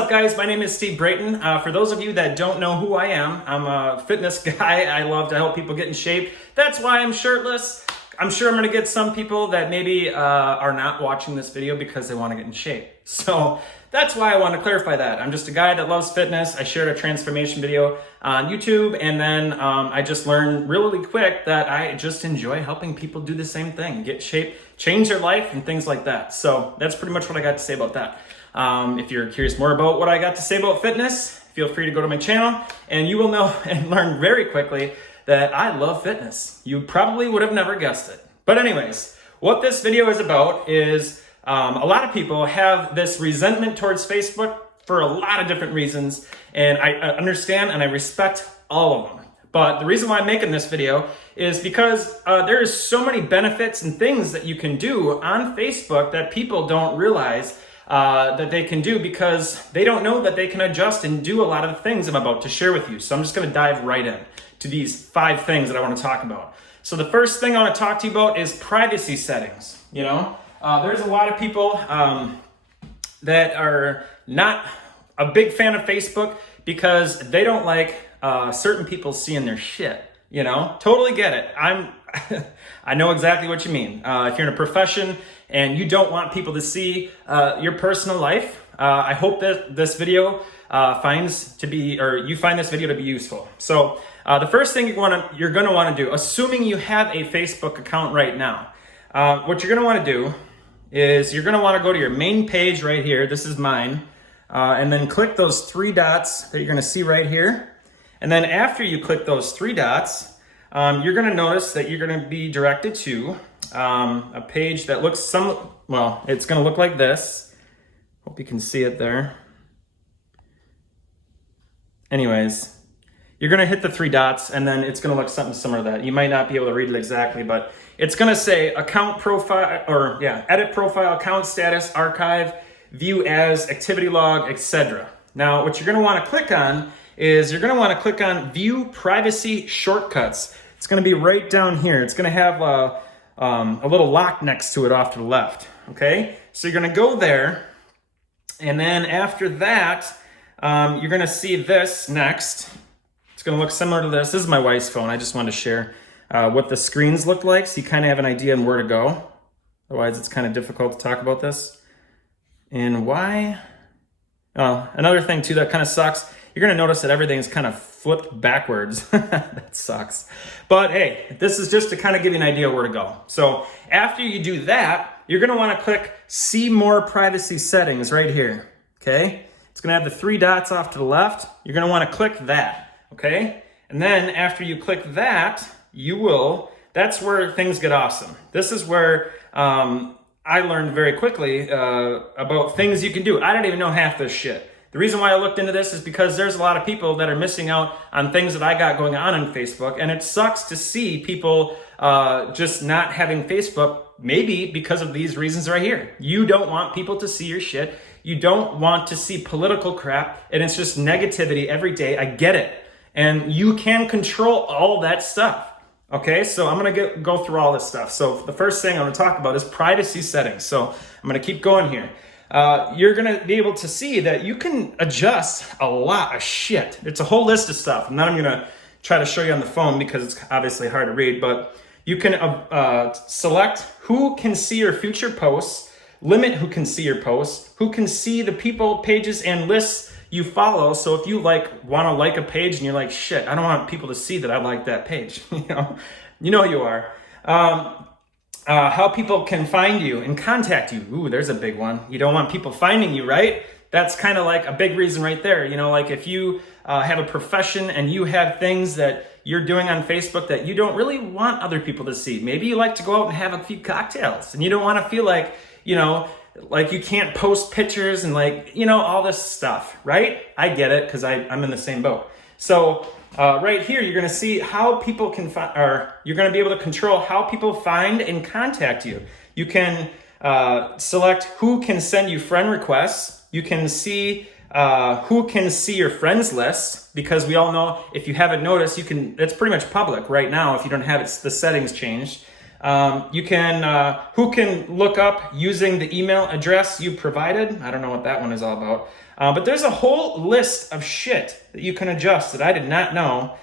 up, guys? My name is Steve Brayton. For those of you that don't know who I am, I'm a fitness guy. I love to help people get in shape. That's why I'm shirtless. I'm sure I'm going to get some people that maybe are not watching this video because they want to get in shape. So that's why I want to clarify that. I'm just a guy that loves fitness. I shared a transformation video on YouTube, and then I just learned really quick that I just enjoy helping people do the same thing, get shape, change their life, and things like that. So that's pretty much what I got to say about that. If you're curious more about what I got to say about fitness, feel free to go to my channel, and you will know and learn very quickly that I love fitness. You probably would have never guessed it. But anyways, what this video is about is a lot of people have this resentment towards Facebook for a lot of different reasons, and I understand and I respect all of them. But the reason why I'm making this video is because there is so many benefits and things that you can do on Facebook that people don't realize that they can do because they don't know that they can adjust and do a lot of the things I'm about to share with you. So I'm just going to dive right in to these 5 things that I want to talk about. So the first thing I want to talk to you about is privacy settings. You know, there's a lot of people that are not a big fan of Facebook because they don't like certain people seeing their shit. You know, totally get it. I know exactly what you mean. If you're in a profession and you don't want people to see your personal life, I hope that this video you find this video to be useful. So the first thing you're going to want to do, assuming you have a Facebook account right now, what you're going to want to do is you're going to want to go to your main page right here. This is mine. And then click those 3 dots that you're going to see right here. And then after you click those 3 dots, you're going to notice that you're going to be directed to a page that looks it's going to look like this. Hope you can see it there. Anyways, you're going to hit the 3 dots, and then it's going to look something similar to that. You might not be able to read it exactly, but it's going to say account profile, edit profile, account status, archive, view as, activity log, etc. Now, what you're going to want to click on is you're going to want to click on view privacy shortcuts. It's going to be right down here. It's going to have a little lock next to it off to the left. Okay, so you're going to go there, and then after that, you're going to see this next. It's going to look similar to this. This is my wife's phone. I just wanted to share what the screens look like so you kind of have an idea on where to go. Otherwise, it's kind of difficult to talk about this. And why? Another thing too that kind of sucks, you're going to notice that everything is kind of flipped backwards. That sucks. But hey, this is just to kind of give you an idea where to go. So after you do that, you're going to want to click see more privacy settings right here. Okay. It's going to have the 3 dots off to the left. You're going to want to click that. Okay. And then after you click that, that's where things get awesome. This is where, I learned very quickly about things you can do. I didn't even know half this shit. The reason why I looked into this is because there's a lot of people that are missing out on things that I got going on Facebook, and it sucks to see people just not having Facebook, maybe because of these reasons right here. You don't want people to see your shit. You don't want to see political crap, and it's just negativity every day. I get it. And you can control all that stuff. Okay, so I'm going to go through all this stuff. So the first thing I'm going to talk about is privacy settings. So I'm going to keep going here. You're going to be able to see that you can adjust a lot of shit. It's a whole list of stuff. I'm not going to try to show you on the phone because it's obviously hard to read, but you can select who can see your future posts, limit who can see your posts, who can see the people, pages, and lists you follow. So if you want to like a page and you're like, shit, I don't want people to see that I like that page. you know you are. How people can find you and contact you. Ooh, there's a big one. You don't want people finding you, right? That's kind of like a big reason right there. You know, like if you have a profession and you have things that you're doing on Facebook that you don't really want other people to see. Maybe you like to go out and have a few cocktails and you don't want to feel like, like you can't post pictures and all this stuff, right? I get it because I'm in the same boat. So right here, you're going to see how people can find, or you're going to be able to control how people find and contact you. You can select who can send you friend requests. You can see who can see your friends list, because we all know, if you haven't noticed, it's pretty much public right now if you don't have the settings changed. You can, who can look up using the email address you provided. I don't know what that one is all about. But there's a whole list of shit that you can adjust that I did not know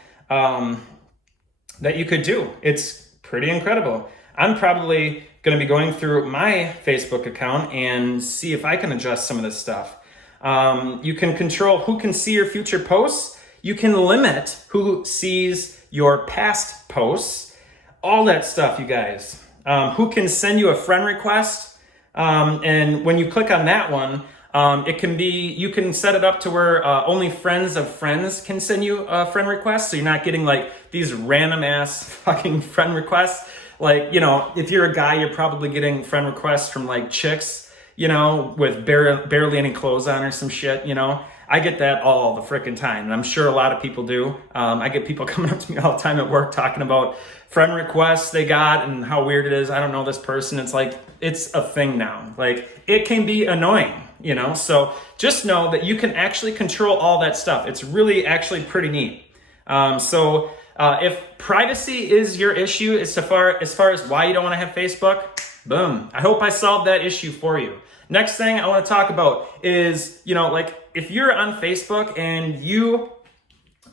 that you could do. It's pretty incredible. I'm probably going to be going through my Facebook account and see if I can adjust some of this stuff. You can control who can see your future posts. You can limit who sees your past posts. All that stuff, you guys. Who can send you a friend request. And when you click on that one, it can be, you can set it up to where only friends of friends can send you a friend request. So you're not getting like these random ass fucking friend requests. Like, you know, if you're a guy, you're probably getting friend requests from like chicks, you know, with barely any clothes on or some shit, you know. I get that all the freaking time, and I'm sure a lot of people do. I get people coming up to me all the time at work talking about friend requests they got and how weird it is. I don't know this person. It's like, it's a thing now. Like, it can be annoying, you know? So just know that you can actually control all that stuff. It's really actually pretty neat. If privacy is your issue as far as why you don't want to have Facebook, boom. I hope I solved that issue for you. Next thing I want to talk about is, you know, like if you're on Facebook and you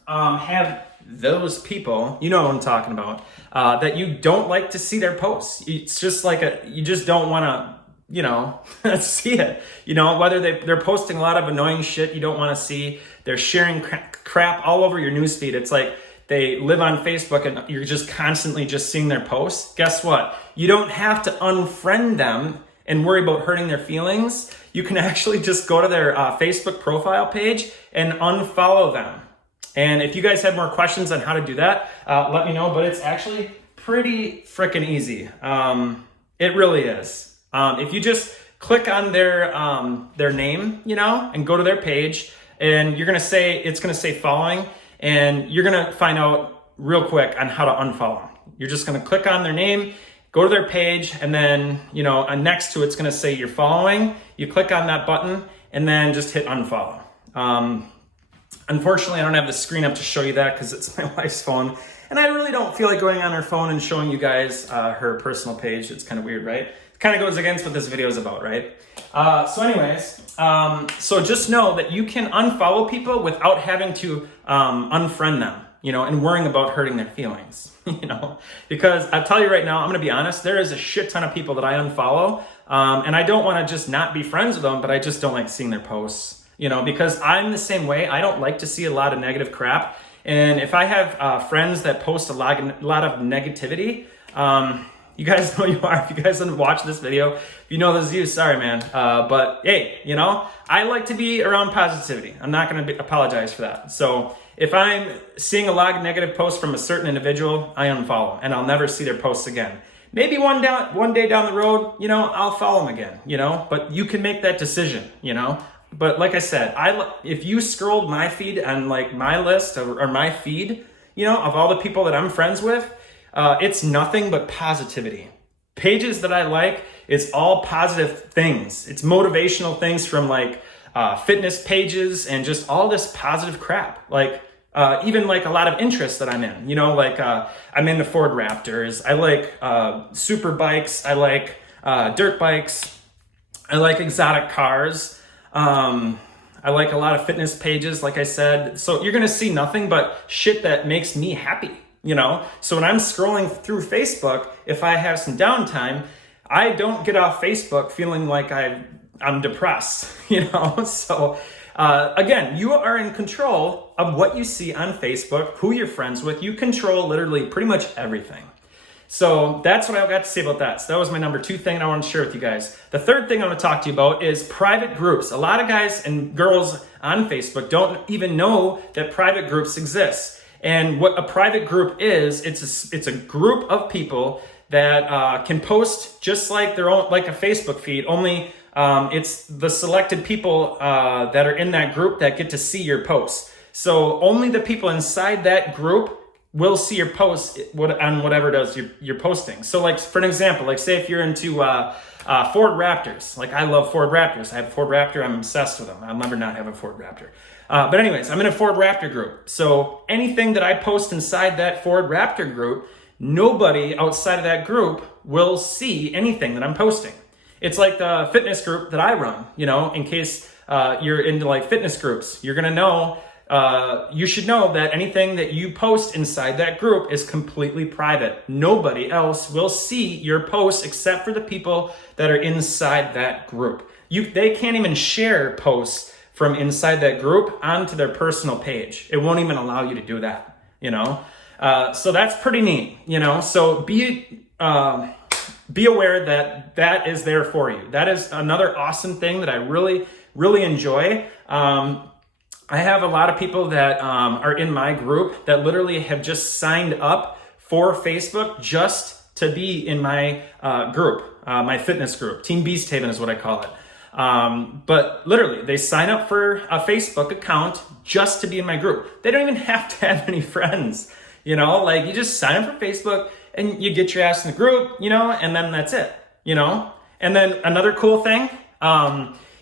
have those people, you know what I'm talking about, that you don't like to see their posts. It's just like you just don't want to, you know, see it. You know, whether they're posting a lot of annoying shit you don't want to see, they're sharing crap all over your newsfeed. It's like they live on Facebook and you're just constantly just seeing their posts. Guess what? You don't have to unfriend them and worry about hurting their feelings. You can actually just go to their Facebook profile page and unfollow them. And if you guys have more questions on how to do that, let me know, but it's actually pretty freaking easy. It really is. If you just click on their name, you know, and go to their page, and it's gonna say following, and you're gonna find out real quick on how to unfollow them. You're just gonna click on their name, go to their page, and then, you know, next to it's gonna say you're following. You click on that button and then just hit unfollow. Unfortunately, I don't have the screen up to show you that because it's my wife's phone. And I really don't feel like going on her phone and showing you guys her personal page. It's kind of weird, right? It kind of goes against what this video is about, right? So just know that you can unfollow people without having to unfriend them, you know, and worrying about hurting their feelings, you know, because I'll tell you right now, I'm going to be honest, there is a shit ton of people that I unfollow, and I don't want to just not be friends with them, but I just don't like seeing their posts, you know, because I'm the same way. I don't like to see a lot of negative crap. And if I have friends that post a lot of negativity, you guys know who you are. If you guys didn't watch this video, if you know this is you, sorry, man. But hey, you know, I like to be around positivity. I'm not going to apologize for that. So if I'm seeing a lot of negative posts from a certain individual, I unfollow, and I'll never see their posts again. Maybe one day down the road, you know, I'll follow them again, you know, but you can make that decision, you know. But like I said, if you scrolled my feed on like my list or my feed, you know, of all the people that I'm friends with, it's nothing but positivity. Pages that I like, it's all positive things. It's motivational things from like fitness pages and just all this positive crap. Like even like a lot of interests that I'm in, you know, like I'm into Ford Raptors. I like super bikes. I like dirt bikes. I like exotic cars. I like a lot of fitness pages, like I said. So you're going to see nothing but shit that makes me happy, you know? So when I'm scrolling through Facebook, if I have some downtime, I don't get off Facebook feeling like I'm depressed, you know? So again, you are in control of what you see on Facebook, who you're friends with. You control literally pretty much everything. So that's what I've got to say about that. So that was my number 2 thing I want to share with you guys. The third thing I want to talk to you about is private groups. A lot of guys and girls on Facebook don't even know that private groups exist. And what a private group is, it's a group of people that can post just like their own, like a Facebook feed, only it's the selected people that are in that group that get to see your posts. So only the people inside that group will see your posts on whatever it is you're posting. So like, for an example, like say if you're into Ford Raptors, like I love Ford Raptors. I have a Ford Raptor, I'm obsessed with them. I'll never not have a Ford Raptor. But anyways, I'm in a Ford Raptor group. So anything that I post inside that Ford Raptor group, nobody outside of that group will see anything that I'm posting. It's like the fitness group that I run, in case you're into like fitness groups, you're going to know, you should know that anything that you post inside that group is completely private. Nobody else will see your posts except for the people that are inside that group. They can't even share posts from inside that group onto their personal page. It won't even allow you to do that, So that's pretty neat, So be aware that that is there for you. That is another awesome thing that I really, really enjoy. I have a lot of people that are in my group that literally have just signed up for Facebook just to be in my group, my fitness group. Team Beast Haven is what I call it. But literally, they sign up for a Facebook account just to be in my group. They don't even have to have any friends, you just sign up for Facebook and you get your ass in the group, and then that's it, And then another cool thing,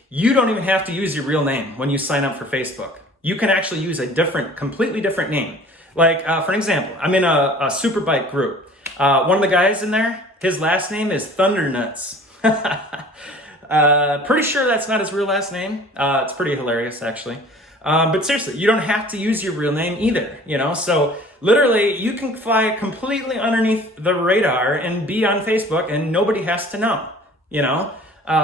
you don't even have to use your real name when you sign up for Facebook. You can actually use a completely different name. Like, for an example, I'm in a Superbike group. One of the guys in there, his last name is Thundernuts. Pretty sure that's not his real last name. It's pretty hilarious, actually. But seriously, you don't have to use your real name either, So literally, you can fly completely underneath the radar and be on Facebook and nobody has to know,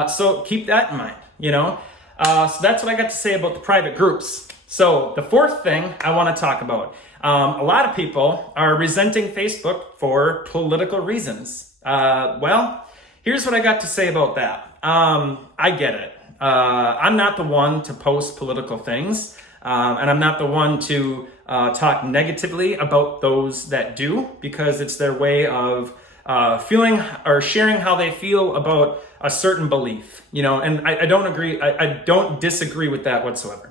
So keep that in mind, So that's what I got to say about the private groups. So the fourth thing I want to talk about. A lot of people are resenting Facebook for political reasons. Well, here's what I got to say about that. I get it. I'm not the one to post political things, and I'm not the one to talk negatively about those that do, because it's their way of feeling or sharing how they feel about a certain belief, and I don't agree. I don't disagree with that whatsoever.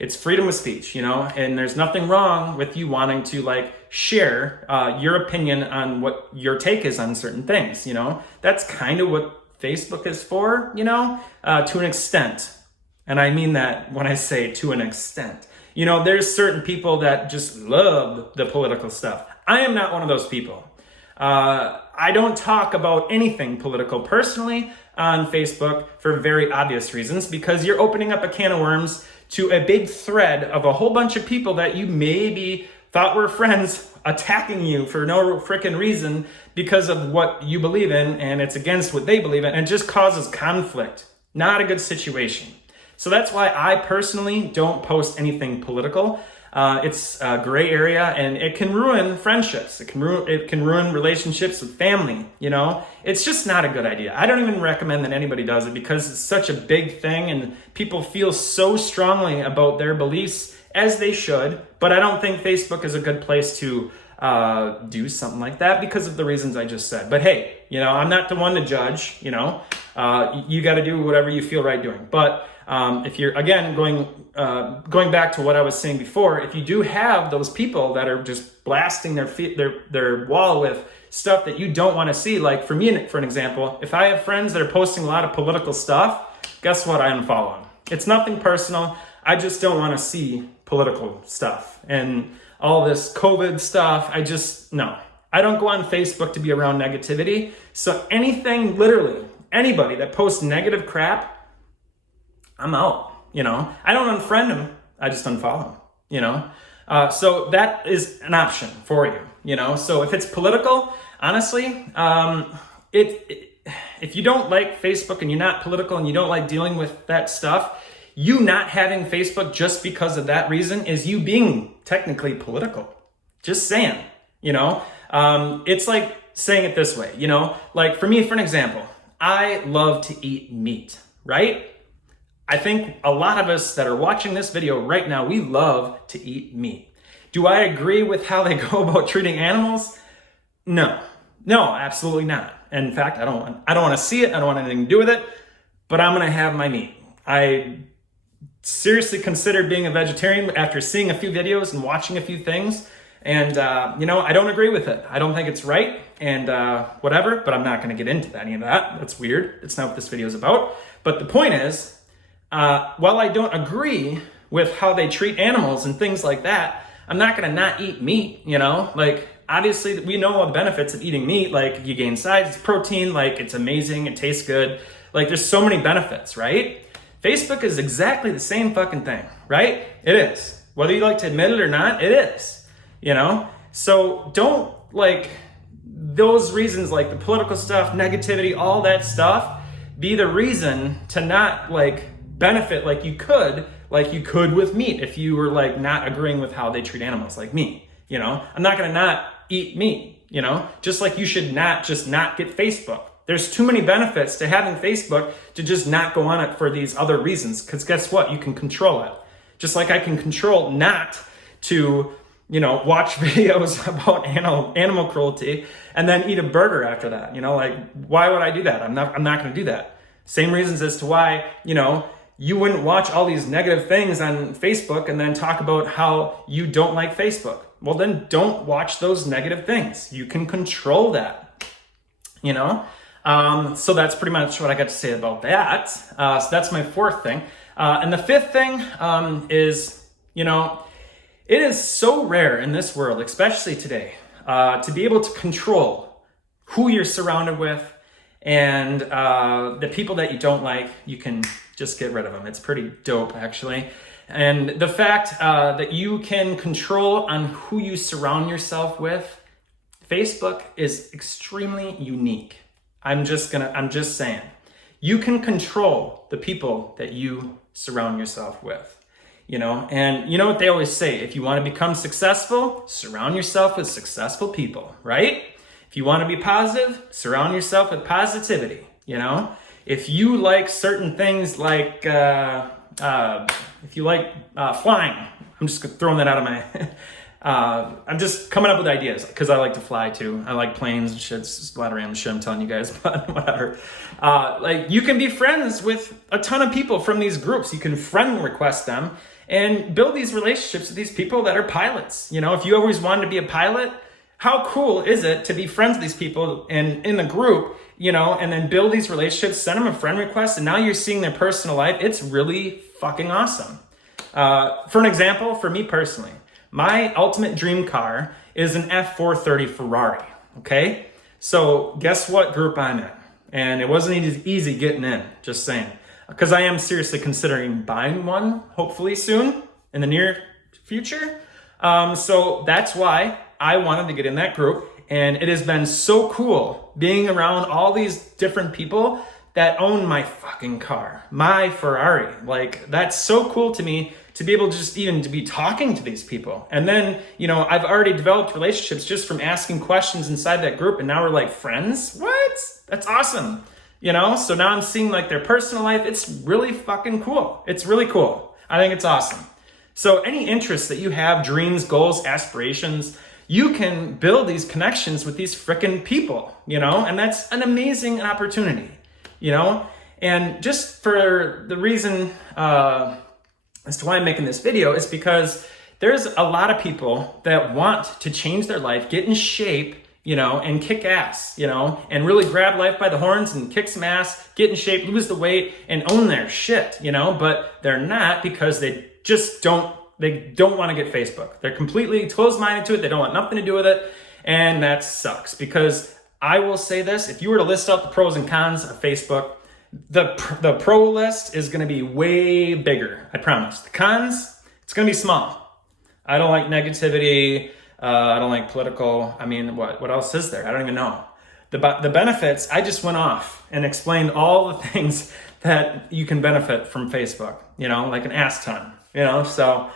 It's freedom of speech, and there's nothing wrong with you wanting to share your opinion on what your take is on certain things. That's kind of what Facebook is for, to an extent. And I mean that when I say to an extent. There's certain people that just love the political stuff. I am not one of those people. I don't talk about anything political personally on Facebook for very obvious reasons, because you're opening up a can of worms to a big thread of a whole bunch of people that you maybe thought were friends attacking you for no freaking reason because of what you believe in, and it's against what they believe in, and it just causes conflict. Not a good situation. So that's why I personally don't post anything political. It's a gray area, and it can ruin friendships. It can ruin relationships with family. It's just not a good idea. I don't even recommend that anybody does it, because it's such a big thing, and people feel so strongly about their beliefs, as they should. But I don't think Facebook is a good place to do something like that because of the reasons I just said. But hey, I'm not the one to judge. You got to do whatever you feel right doing. But if you're, again, going back to what I was saying before, if you do have those people that are just blasting their wall with stuff that you don't want to see, like for me, for an example, if I have friends that are posting a lot of political stuff, guess what? I unfollow them. It's nothing personal. I just don't want to see political stuff and all this COVID stuff. No. I don't go on Facebook to be around negativity. So anything, literally, anybody that posts negative crap, I'm out, I don't unfriend them, I just unfollow them, So that is an option for you, So if it's political, honestly, if you don't like Facebook and you're not political and you don't like dealing with that stuff, you not having Facebook just because of that reason is you being technically political. Just saying, it's like saying it this way, like for me, for an example, I love to eat meat, right? I think a lot of us that are watching this video right now, we love to eat meat. Do I agree with how they go about treating animals? No, absolutely not. In fact, I don't want to see it. I don't want anything to do with it, but I'm going to have my meat. I seriously considered being a vegetarian after seeing a few videos and watching a few things. And, I don't agree with it. I don't think it's right and whatever, but I'm not going to get into any of that. That's weird. It's not what this video is about. But the point is, while I don't agree with how they treat animals and things like that, I'm not going to not eat meat, you know? Like, obviously, we know all the benefits of eating meat. Like, you gain size, it's protein, like, it's amazing, it tastes good. Like, there's so many benefits, right? Facebook is exactly the same fucking thing, right? It is. Whether you like to admit it or not, it is, you know? So don't, like, those reasons, like the political stuff, negativity, all that stuff, be the reason to not, like, benefit like you could with meat if you were, like, not agreeing with how they treat animals, like me, you know? I'm not gonna not eat meat, you know? Just like you should not just not get Facebook. There's too many benefits to having Facebook to just not go on it for these other reasons, because guess what? You can control it. Just like I can control not to, you know, watch videos about animal cruelty and then eat a burger after that. You know, like, why would I do that? I'm not going to do that. Same reasons as to why, you know, you wouldn't watch all these negative things on Facebook and then talk about how you don't like Facebook. Well, then don't watch those negative things. You can control that, you know? So that's pretty much what I got to say about that. So that's my fourth thing. And the fifth thing is, you know, it is so rare in this world, especially today, to be able to control who you're surrounded with, and the people that you don't like, you can just get rid of them. It's pretty dope, actually. And the fact that you can control on who you surround yourself with, Facebook is extremely unique. I'm just saying, you can control the people that you surround yourself with, you know? And you know what they always say, if you want to become successful, surround yourself with successful people, right? If you want to be positive, surround yourself with positivity, you know? If you like certain things, like, if you like flying, I'm just throwing that out of my, I'm just coming up with ideas because I like to fly too. I like planes and shit. It's just a lot of random shit I'm telling you guys, but whatever. Like, you can be friends with a ton of people from these groups. You can friend request them and build these relationships with these people that are pilots. You know, if you always wanted to be a pilot, how cool is it to be friends with these people and in the group, you know, and then build these relationships, send them a friend request, and now you're seeing their personal life. It's really fucking awesome. For an example, for me personally, my ultimate dream car is an F430 Ferrari, okay? So guess what group I'm in? And it wasn't easy getting in, just saying. Because I am seriously considering buying one, hopefully soon, in the near future. So that's why I wanted to get in that group. And it has been so cool being around all these different people that own my fucking car, my Ferrari. Like, that's so cool to me to be able to just even to be talking to these people. And then, you know, I've already developed relationships just from asking questions inside that group, and now we're like friends. What? That's awesome. You know, so now I'm seeing like their personal life. It's really fucking cool. It's really cool. I think it's awesome. So any interests that you have, dreams, goals, aspirations, you can build these connections with these frickin' people, you know, and that's an amazing opportunity, you know. And just for the reason as to why I'm making this video is because there's a lot of people that want to change their life, get in shape, you know, and kick ass, you know, and really grab life by the horns and kick some ass, get in shape, lose the weight, and own their shit, you know, but they're not, because they just don't want to get Facebook. They're completely closed-minded to it. They don't want nothing to do with it. And that sucks, because I will say this, if you were to list out the pros and cons of Facebook, the pro list is going to be way bigger. I promise. The cons, it's going to be small. I don't like negativity. I don't like political. I mean, what else is there? I don't even know. The benefits, I just went off and explained all the things that you can benefit from Facebook, you know, like an ass ton, you know. So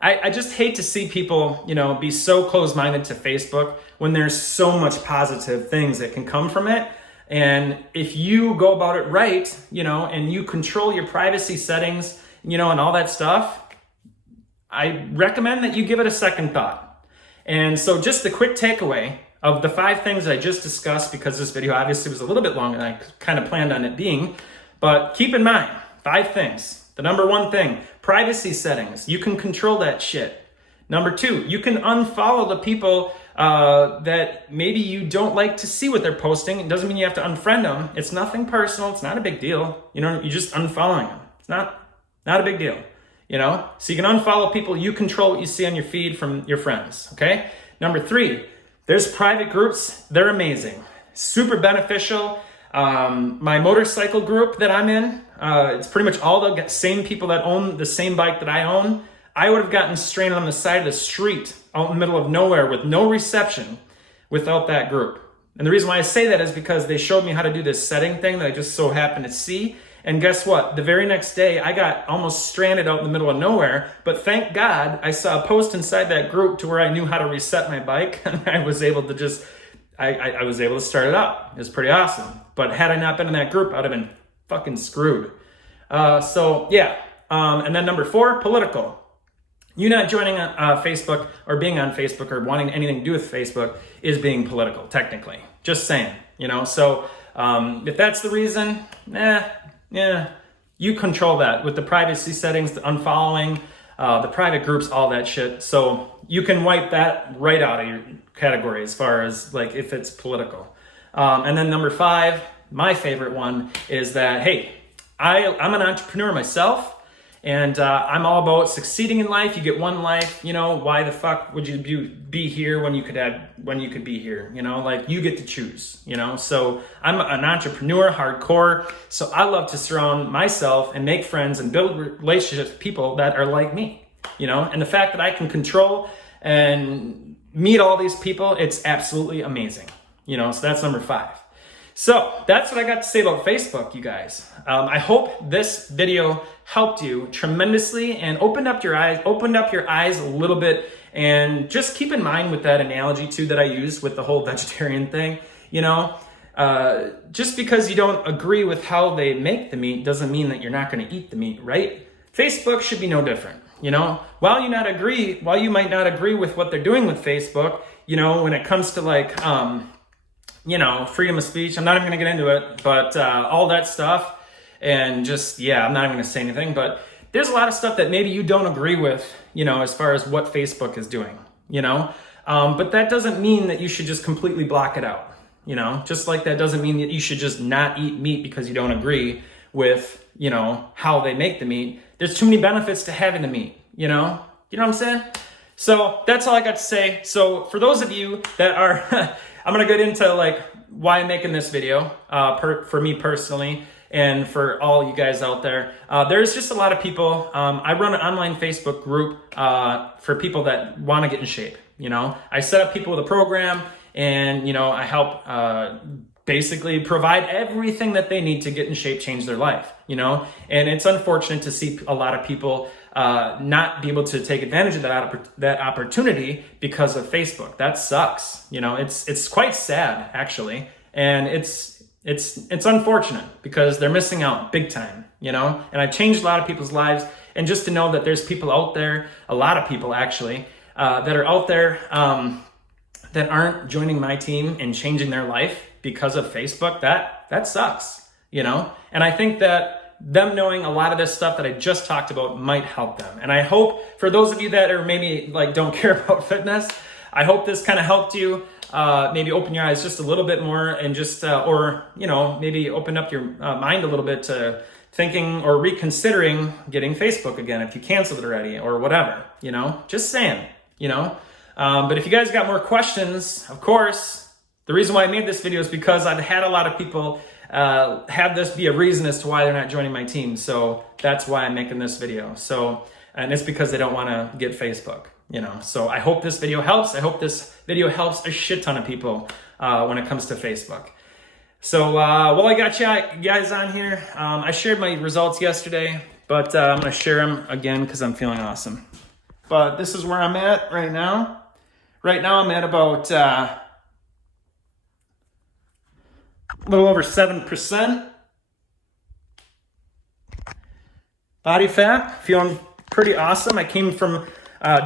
I just hate to see people, you know, be so close-minded to Facebook when there's so much positive things that can come from it. And if you go about it right, you know, and you control your privacy settings, you know, and all that stuff, I recommend that you give it a second thought. And so just the quick takeaway of the 5 things I just discussed, because this video obviously was a little bit longer than I kind of planned on it being, but keep in mind, 5 things. The number 1 thing, privacy settings. You can control that shit. Number 2, you can unfollow the people that maybe you don't like to see what they're posting. It doesn't mean you have to unfriend them. It's nothing personal. It's not a big deal. You know, you're just unfollowing them. It's not a big deal. you know? So you can unfollow people. You control what you see on your feed from your friends, okay? Number 3, there's private groups. They're amazing. Super beneficial. My motorcycle group that I'm in, it's pretty much all the same people that own the same bike that I own. I would have gotten stranded on the side of the street out in the middle of nowhere with no reception without that group. And the reason why I say that is because they showed me how to do this setting thing that I just so happened to see. And guess what? The very next day, I got almost stranded out in the middle of nowhere. But thank God I saw a post inside that group to where I knew how to reset my bike. And I was able to just, I was able to start it up. It was pretty awesome. But had I not been in that group, I'd have been fucking screwed. So yeah. And then number 4, political. You not joining Facebook or being on Facebook or wanting anything to do with Facebook is being political, technically. Just saying, you know? So if that's the reason, yeah, you control that with the privacy settings, the unfollowing, the private groups, all that shit. So you can wipe that right out of your category as far as like if it's political. And then number 5, my favorite one is that, hey, I'm an entrepreneur myself. And I'm all about succeeding in life. You get one life, you know, why the fuck would you be here when you could be here, you know, like you get to choose, you know? So I'm an entrepreneur, hardcore. So I love to surround myself and make friends and build relationships with people that are like me, you know? And the fact that I can control and meet all these people, it's absolutely amazing, you know? So that's number 5. So that's what I got to say about Facebook, you guys. I hope this video helped you tremendously and opened up your eyes a little bit. And just keep in mind with that analogy too that I used with the whole vegetarian thing, you know, just because you don't agree with how they make the meat doesn't mean that you're not going to eat the meat, right? Facebook should be no different, you know. While you might not agree with what they're doing with Facebook, you know, when it comes to like, you know, freedom of speech, I'm not even gonna get into it, but all that stuff, and just, yeah, I'm not even gonna say anything, but there's a lot of stuff that maybe you don't agree with, you know, as far as what Facebook is doing, you know, but that doesn't mean that you should just completely block it out, you know, just like that doesn't mean that you should just not eat meat because you don't agree with, you know, how they make the meat. There's too many benefits to having the meat, you know what I'm saying? So that's all I got to say. So for those of you that are, I'm going to get into like why I'm making this video for me personally and for all you guys out there. There's just a lot of people. I run an online Facebook group for people that want to get in shape. You know, I set up people with a program and, you know, I help basically provide everything that they need to get in shape, change their life, you know, and it's unfortunate to see a lot of people not be able to take advantage of that opportunity because of Facebook. That sucks. You know, it's quite sad actually. And it's unfortunate because they're missing out big time, you know, and I've changed a lot of people's lives. And just to know that there's people out there, a lot of people actually, that are out there, that aren't joining my team and changing their life because of Facebook, that sucks, you know? And I think that them knowing a lot of this stuff that I just talked about might help them. And I hope for those of you that are maybe like don't care about fitness, I hope this kind of helped you maybe open your eyes just a little bit more and just, or, you know, maybe open up your mind a little bit to thinking or reconsidering getting Facebook again if you canceled it already or whatever, you know, just saying, you know. But if you guys got more questions, of course, the reason why I made this video is because I've had a lot of people have this be a reason as to why they're not joining my team. So that's why I'm making this video. So, and it's because they don't want to get Facebook, you know. So I hope this video helps. I hope this video helps a shit ton of people when it comes to Facebook. So while I got you guys on here, I shared my results yesterday, but I'm going to share them again because I'm feeling awesome. But this is where I'm at right now. Right now I'm at about a little over 7% body fat. Feeling pretty awesome. I came from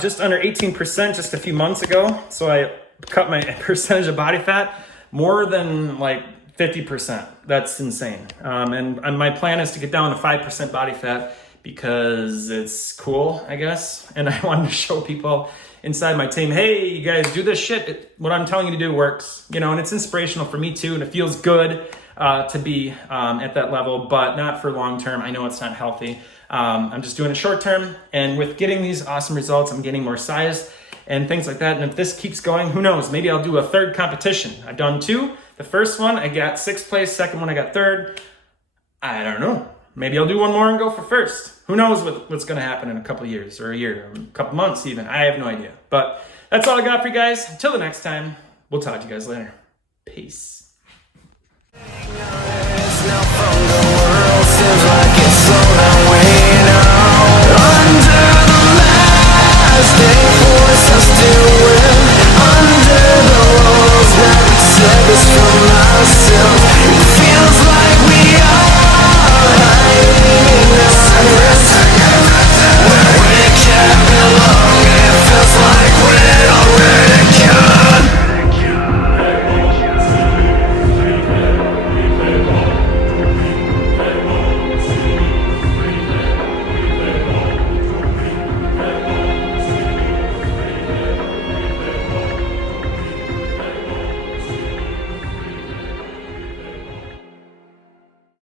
just under 18% just a few months ago. So I cut my percentage of body fat more than like 50%. That's insane. And my plan is to get down to 5% body fat because it's cool, I guess. And I wanted to show people inside my team, hey, you guys do this shit. What I'm telling you to do works, you know, and it's inspirational for me too. And it feels good to be at that level, but not for long term. I know it's not healthy. I'm just doing it short term, and with getting these awesome results, I'm getting more size and things like that. And if this keeps going, who knows? Maybe I'll do a third competition. I've done 2. The first one, I got 6th place. Second one, I got 3rd. I don't know. Maybe I'll do one more and go for 1st. Who knows what's going to happen in a couple of years or a year, or a couple months even. I have no idea. But that's all I got for you guys. Until the next time, we'll talk to you guys later. Peace. Under the last day, force us to